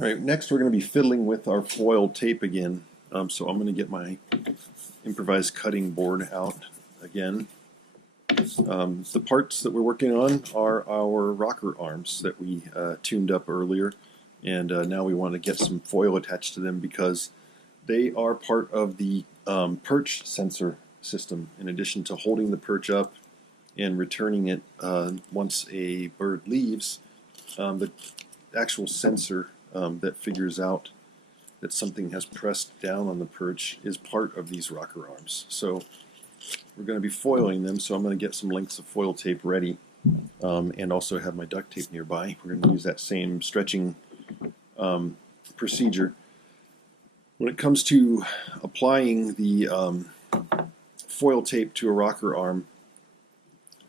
All right, next we're going to be fiddling with our foil tape again. So I'm going to get my improvised cutting board out again. The parts that we're working on are our rocker arms that we tuned up earlier, and now we want to get some foil attached to them because they are part of the perch sensor system. In addition to holding the perch up and returning it once a bird leaves, the actual sensor that figures out that something has pressed down on the perch is part of these rocker arms. So we're going to be foiling them, so I'm going to get some lengths of foil tape ready and also have my duct tape nearby. We're going to use that same stretching procedure. When it comes to applying the foil tape to a rocker arm,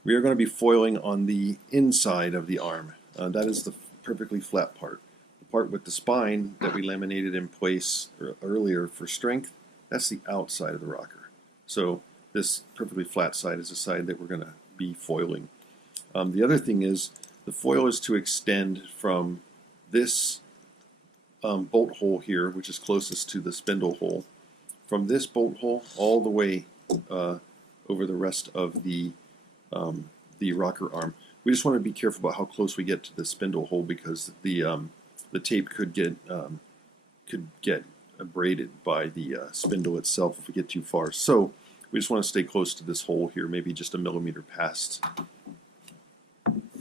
we are going to be foiling on the inside of the arm. That is the perfectly flat part. The part with the spine that we laminated in place earlier for strength, that's the outside of the rocker. So this perfectly flat side is the side that we're going to be foiling. The other thing is the foil is to extend from this bolt hole here, which is closest to the spindle hole, from this bolt hole all the way over the rest of the rocker arm. We just want to be careful about how close we get to the spindle hole because the tape could get abraded by the spindle itself if we get too far. So we just want to stay close to this hole here, maybe just a millimeter past.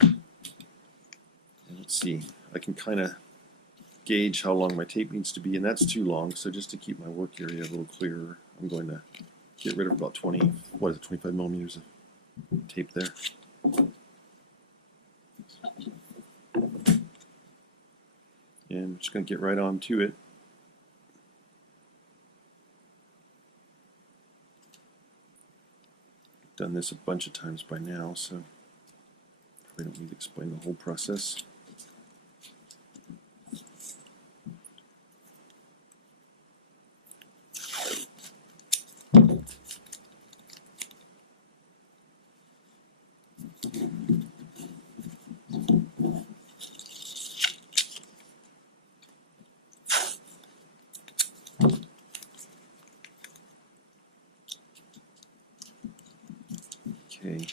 And let's see, I can kind of gauge how long my tape needs to be, and that's too long. So just to keep my work area a little clearer, I'm going to get rid of about 25 millimeters of tape there. And I'm just going to get right on to it. I've done this a bunch of times by now, so probably don't need to explain the whole process. Okay.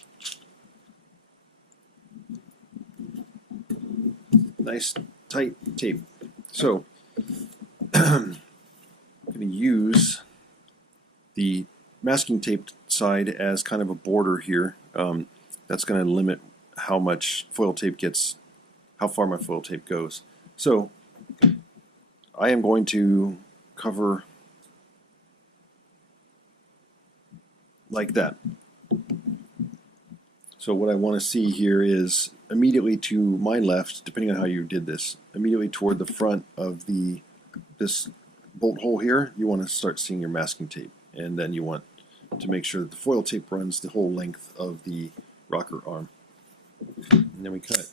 Nice tight tape. So I'm going to use the masking tape side as kind of a border here. That's going to limit how much foil tape gets, how far my foil tape goes. So I am going to cover like that. So what I want to see here is immediately to my left, depending on how you did this, immediately toward the front of this bolt hole here, you want to start seeing your masking tape. And then you want to make sure that the foil tape runs the whole length of the rocker arm. And then we cut.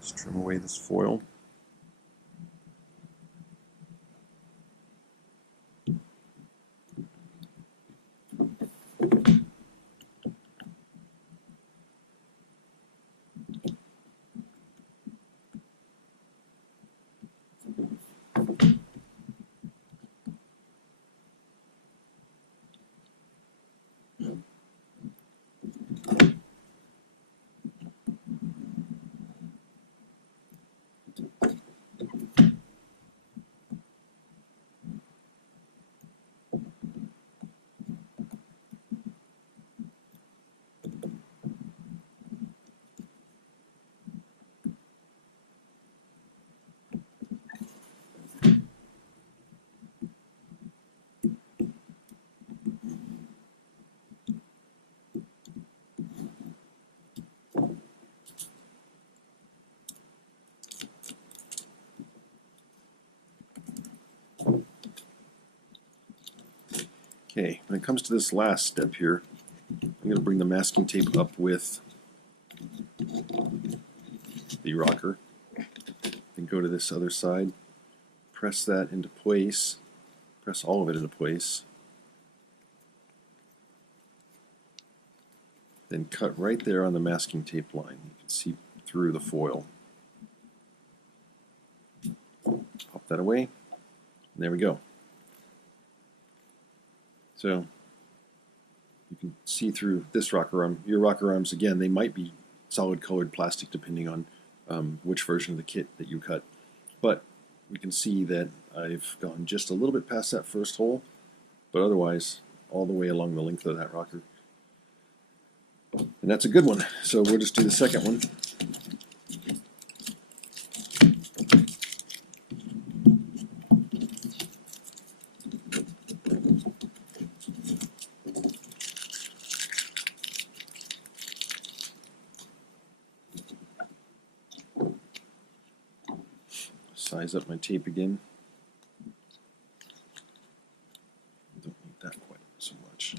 Just trim away this foil. Okay, when it comes to this last step here, I'm going to bring the masking tape up with the rocker, then go to this other side, press that into place, press all of it into place, then cut right there on the masking tape line. You can see through the foil. Pop that away. There we go. So you can see through this rocker arm. Your rocker arms, again, they might be solid colored plastic depending on which version of the kit that you cut. But we can see that I've gone just a little bit past that first hole, but otherwise all the way along the length of that rocker. And that's a good one. So we'll just do the second one. Size up my tape again. Don't need that quite so much.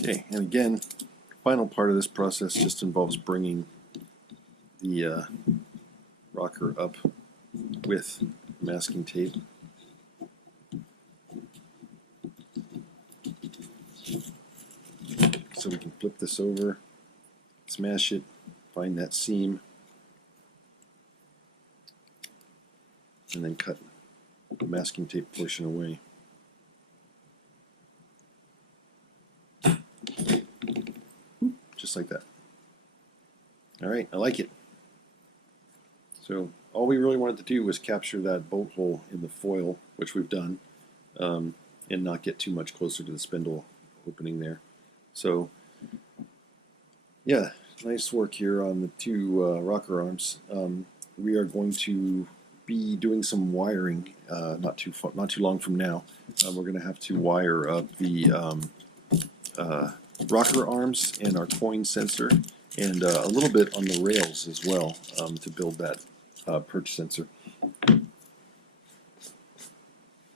Okay, and again, final part of this process just involves bringing the rocker up with masking tape. So we can flip this over, smash it, find that seam, and then cut the masking tape portion away. Just like that. Alright, I like it. So all we really wanted to do was capture that bolt hole in the foil, which we've done, and not get too much closer to the spindle opening there. So yeah, nice work here on the two rocker arms. We are going to be doing some wiring not too long from now. We're going to have to wire up the rocker arms and our coin sensor, and a little bit on the rails as well to build that perch sensor.